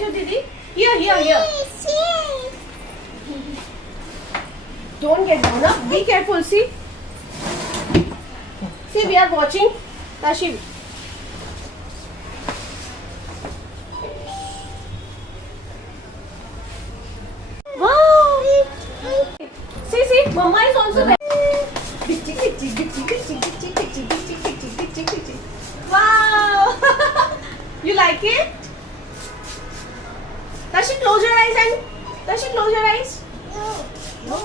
बैठो दीदी. Here. Don't get down, huh? Be careful, see? See, we are watching. Tashi. Wow! See, Mama is also there. Wow! You like it? Tashi, close your eyes and Tashi, close your eyes. No.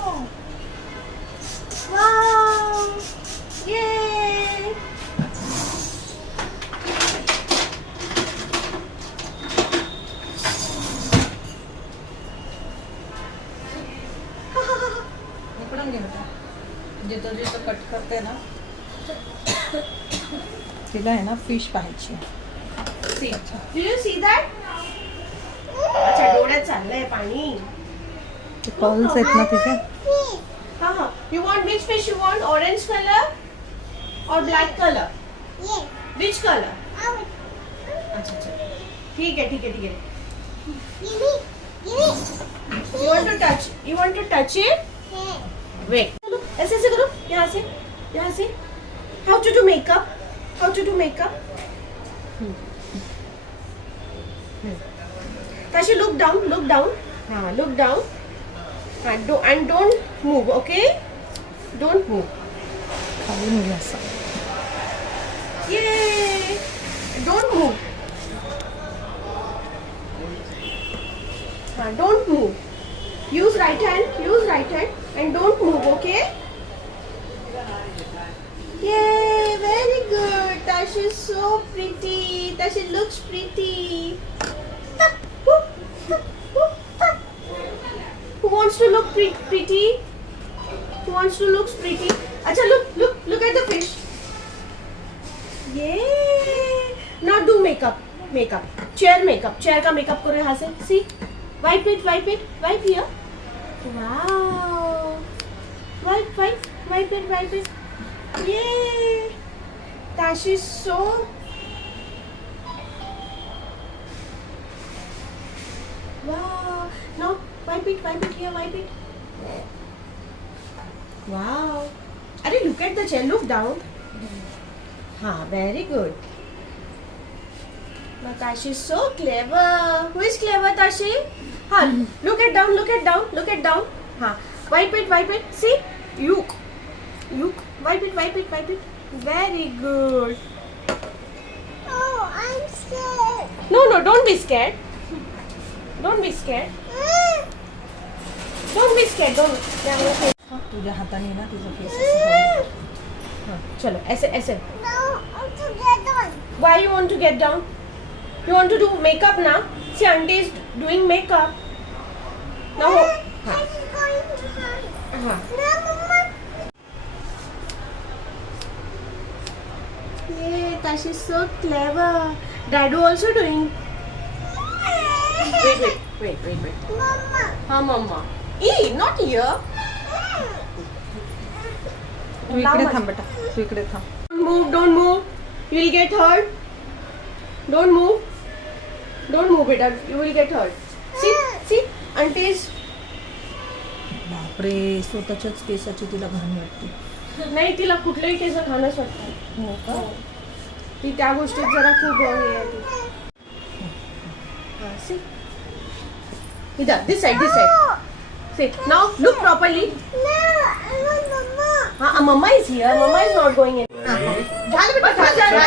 Wow! Yay! इकडून घे बेटा. जिथं cut करते ना तिला आहे ना fish पाहायची. See, did you see that? अच्छा डोळ्यात चाललंय पाणी. ते पर्ल्स आहेत ना तिथे. हाँ. You want which fish you want? Orange color or black color? Which color? अच्छा. ठीक है. You want to touch it? Wait. चलो ऐसे करो. यहाँ से. How to do makeup? Tashi, look down. हाँ, look down. And don't move, okay? Don't move. खाली नाही असं. Yay! Don't move. Don't move. Use right hand and don't move, okay? Yay! Very good. Tashi is so pretty. Tashi looks pretty. Who wants to look pretty? Who wants to look pretty? Acha, look at the fish. Yay! Now do makeup. Chair का makeup करो यहाँ से. See? Wipe here. Wow. Wipe it. Yay! Tashi is so. Wow. Now wipe it here. Wow. Arey, look at the chair. Look down. हाँ, very good. Now Tashi is so clever. Who is clever, Tashi? हाँ, look at down. हाँ, wipe it. See, look. Wipe it. Very good. Oh, I'm scared. No, don't be scared. Don't be scared. तुझ्या हाताने ना तिचं face. हाँ, चलो ऐसे. No, I'm to get on. Why you want to get down? You want to do makeup now? See, auntie is doing makeup. Now, I'm going to hide. हाँ. No, Mama. Yay, Tashi is so clever. Dadu also doing. Wait. Mama. हाँ, Mama. Not here. तू इकडे थांब बेटा. तू इकडे थांब. Don't move. You will get hurt. Don't move, beta. You will get hurt. See, auntie is. बापरे, स्वतःच्याच केसाची तिला घाण वाटते. नाही, तिला कुठलेही केस खाणंच वाटतं. हो का? ती त्या गोष्टीत जरा खूप हे आहे ती. See, this side. See, now look properly. No, I want Mama. Mama is here. Mama is not going in. झालं बेटा, झालं.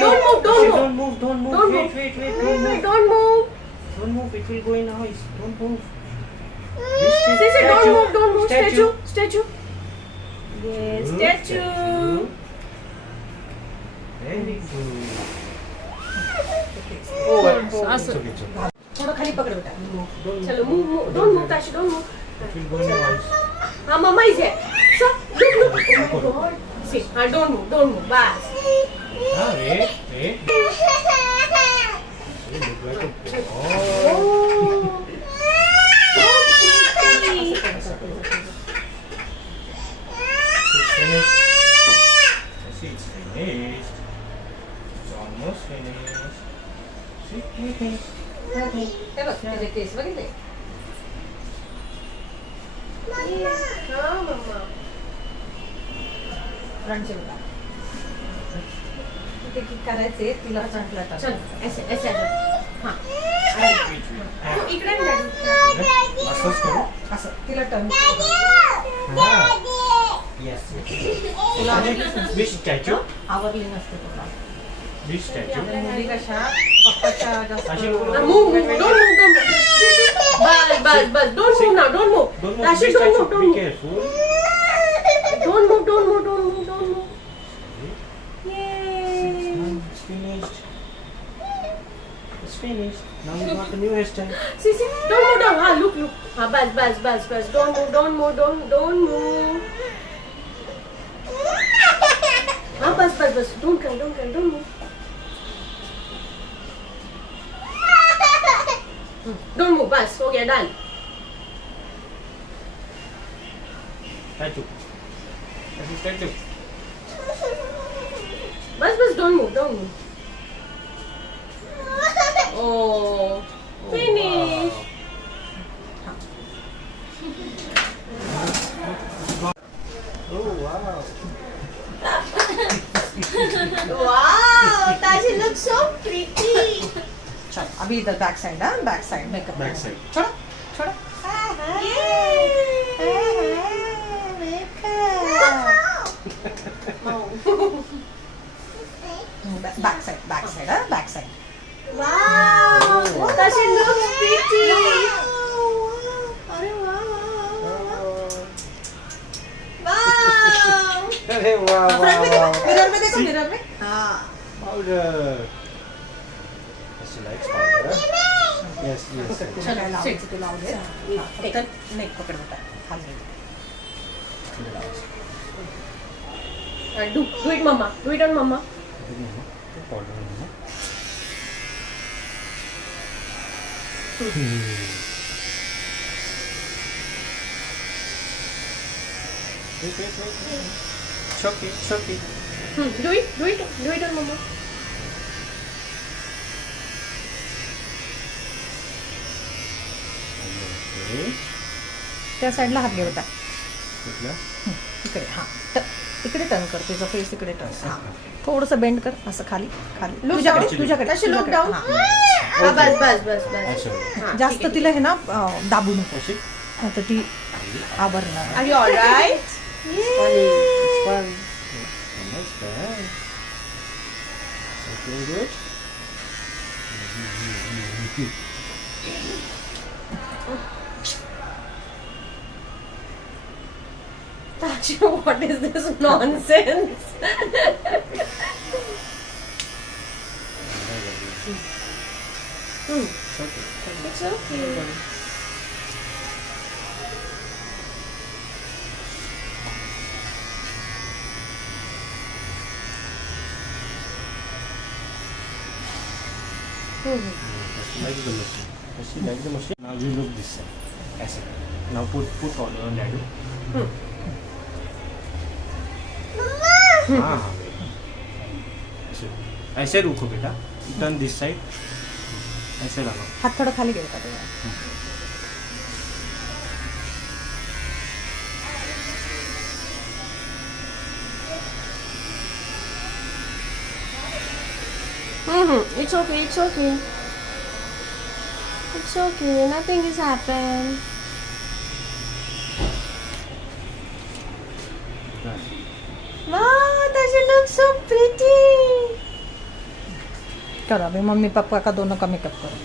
Don't move. Don't move. Wait. Don't move. Don't move. It will go in a house. Don't move. See, don't move. Statue. Yes, statue. Very good. असं. थोडं खाली पकड बेटा. Don't चलो move. Don't move, Tashi. Don't move. It will go in a house. Mama is here. So, look. Oh my God. See, don't move. Bas. Wait. You look like a dog. Oh. So pretty. It's finished. I see it's finished. It's almost finished. See? हे बघ तिचे case बघितले हा मम्मा. फ्रंटचे बघा ते की करायचे तिला फ्रंटला चल टाक ऐसे ऐसे आ जाओ. हाँ तू इकडे नाही जायचं. असंच करू असं तिला टर्न येस तुला आवडलीच नसते. विश स्टॅच्यू आवडली नसते तुला विश स्टॅच्यू आपल्या मुली कशा पप्पाच्या जास्त अशी Move, don't move. बस बस don't move now, don't move. Don't move, Tashi, wish don't statue. move, Be don't move. careful. Don't move, don't move, don't move, don't move. Yay. It's finished. It's finished. Now we got a new hairstyle. See, don't move down. हाँ, look. हाँ, बस. Don't move. हाँ, बस. Don't cry, don't move. Don't move, बस हो गया done. Statue. That's a statue. बस don't move. Oh, finish. Oh wow. Wow, Tashi looks so pretty. चल अभी इधर बैक साइड हाँ back side makeup Back side. छोड़ो बैक साइड हाँ back side Wow, Tashi looks pretty. अरे wow. Hey, wow, front में देखो wow. मिरर में देखो मिरर में हाँ Powder. She likes powder. Yes. चल लावते तुला आवडेल हाँ, फक्त नेक पकड बेटा खाली Do it, Mama. Do it on Mama. Powder. Wait. Choki. Do it on Mama. Okay. त्या साईडला हात घे बेटा कुठला? इकडे हां इकडे टर्न कर तुझा फेस इकडे टर्न हां थोडंसं बेंड कर असं खाली तुझ्याकडे Tashi, look down. हां. हाँ, बस. अच्छा. हाँ, जास्त ठीक है. तिला हे ना दाबू नको अशी? आता ती आवरणार Are you alright? It's fun. Nice bag. Looking good. Tashi, what is this nonsense? It's okay. It's okay. She likes the machine. Does she like the machine? Now you look this side. ऐसे. Now put collar on daddy. हाँ बेटा. ऐसे रुको बेटा. Turn this side. ऐसे लगाओ. हात थोडं खाली घेऊ का तेव्हा It's okay. It's okay. Nothing has happened. Wow, Tashi looks so pretty. करो अभी मम्मी पापा का दोनों का मेकअप करो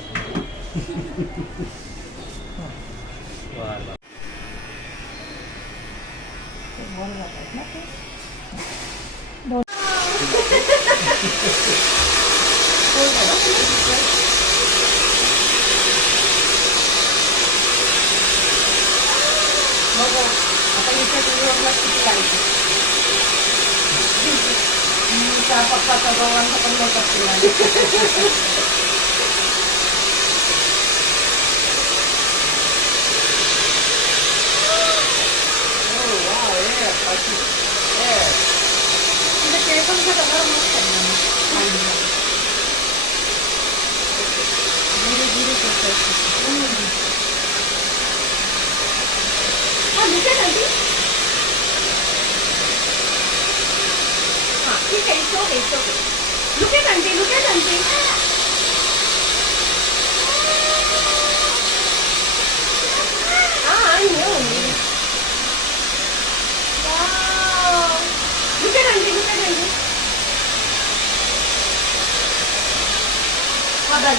आता इथे तुझ्या किती काढायचं त्या पप्पाचा दोघांचा पण मेकअप केला म्हणजे केसांचा कलर मस्त आहे. auntie. I know. Wow. Look at auntie, look at auntie. That.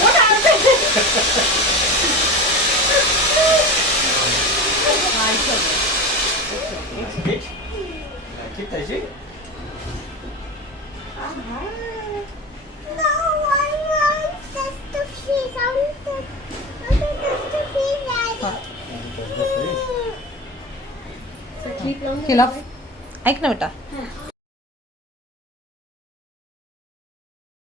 What happened? Like it, Tashi? No, I want just to feel. I want just to feel like. That's the fish. So keep on. हिला ऐक ना बेटा